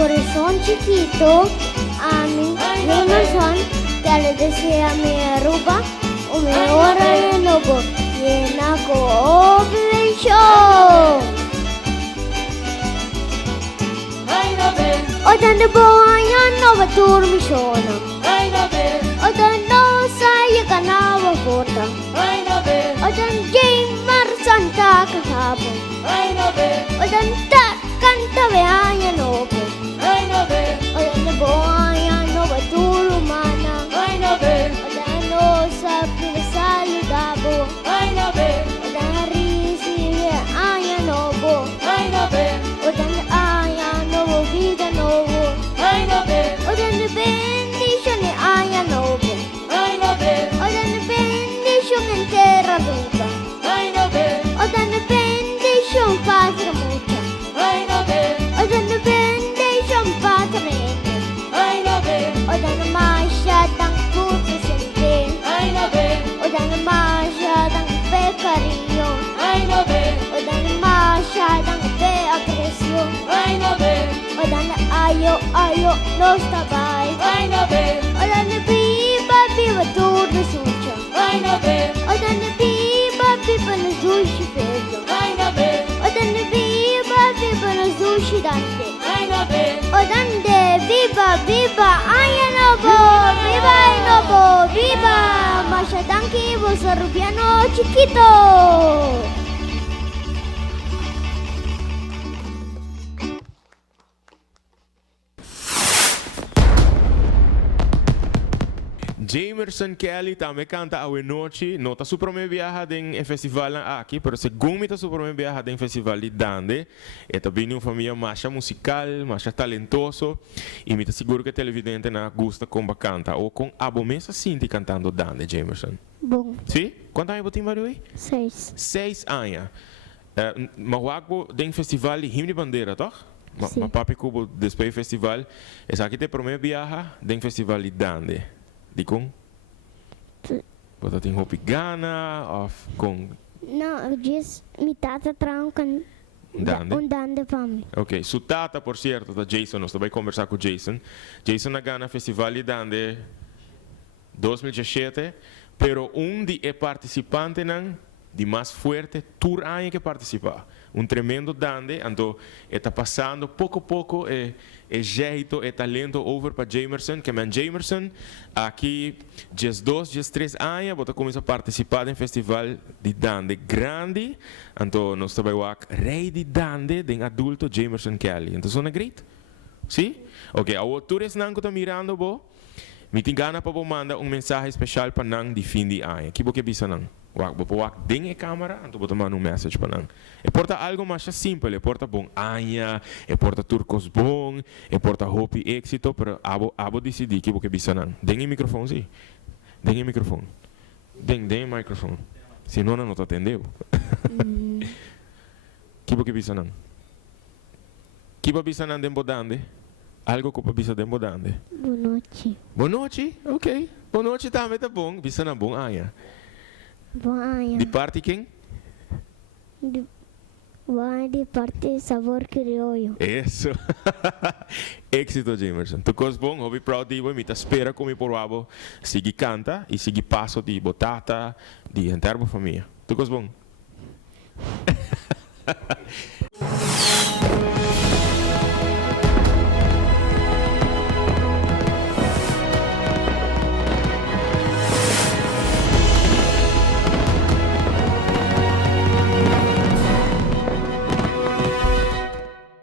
corazón chiquito, a mi corazón, que le desea mi ropa, o mi hora de nuevo, llena con show. O dan de boya no va turmishona. O dan no saya kanava porta. O dan gamer santa kahapon. O dan ta canta veanya no po. O dan de boya no va turmana. O dan no sa pinasaludabo. O dan risi aya no po. O dan aya no vida no. O dan bendición aya no po. O dan bendición entera ruta. O dan bendición patria mucha. O dan bendición patria nene. O dan masya tang puti sente. O dan masya tang pekario. O dan masya tang pe agresyon. O dan ayo nos tabay. O dan viva todo sucha. O dan viva no sushi peso. O dan viva no sushi dante. O dan viva ayanobo. Viva ayanobo. Viva masya tanki bosarubiano chiquito. Jamerson Kelly também canta a noite. Não está super me viaja em festival aqui, mas segundo está super me viaja em festival de Dande. É também uma família mais musical, mais talentoso. E me está seguro que televidente não gosta como canta ou com abo mesmo assim cantando Dande, Jamerson. Bom. Sim? Quantos anos você tem, Maria? 6. 6 anos. Mas o em festival de Himne de Bandeira, toch? Sim. Mas papi cubo depois do festival, é aqui te primeiro viaja em festival de Dande. Di kong? Bota tem roupa gana of kong? No, just mi tata trajo con Dande? un dande para mí. Ok, su tata, por cierto, da Jason, nós vai conversar com Jason. Jason na gana Festival de Dande 2017, pero de participante nan de mais forte tour ano que participar. Tremendo Dande, então está passando pouco a pouco jeito e talento over para Jamerson, que Jamerson aqui dias 2, dias 3 anos, bota começa a participar em festival de Dande grande, então nós também rei de Dande, de adulto Jamerson Kelly. Então sona great? Sim? Ok, a outra não que está mirando bo, me tem gana para mandar mensagem especial para nang de fim de ano. Que que bisa nang? Wak ding e câmera, então bota mandar message para nang. E porta algo mais simples, e porta bom anya, e porta turcos bom, e porta hope éxito, pero abo decidir que bisa nang. Ding o microfone sim. Ding o microfone. Ding o microfone. Senão não te atendeu. Que bisa nang? Que bisa nang dembo dande? Algo que bisa dembo dande? Boa noite. Boa noite? Ok. Boa noite também tá bom. Bisa na bom anya. Boa De parte quem? de parte sabor criollo. Isso. Éxito, Jamerson. Tu cos bom, hobby proud de me tá espera como por abo, seguir canta e seguir passo de botata, de enterbo família. Tu cos bom.